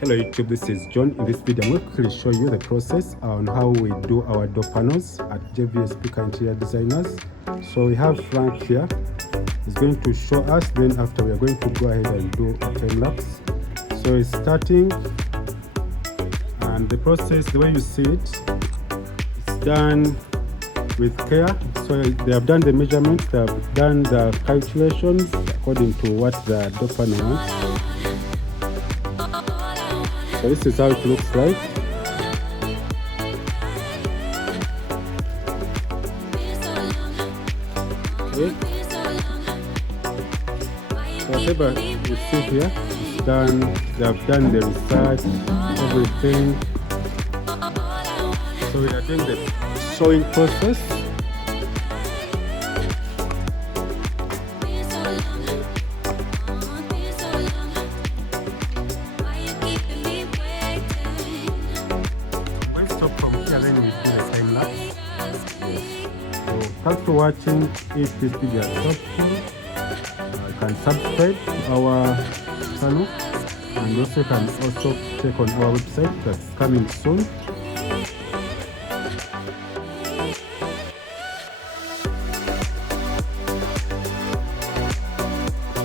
Hello YouTube, this is John. In this video I'm going to quickly show you the process on how we do our door panels at JVS Speaker Interior Designers. So we have Frank here. He's going to show us, then after we are going to go ahead and do a time lapse. So it's starting, and the process, the way you see it, it's done with care. So they have done the measurements, they have done the calculations according to what the door panel wants. So this is how it looks like. Okay. So whatever you see here is done. They have done the research, everything. So we are doing the sewing process. From here, then we do the time lapse. Yes. So thanks for watching. If this video is helpful, you can subscribe to our channel, and also can check on our website that's coming soon.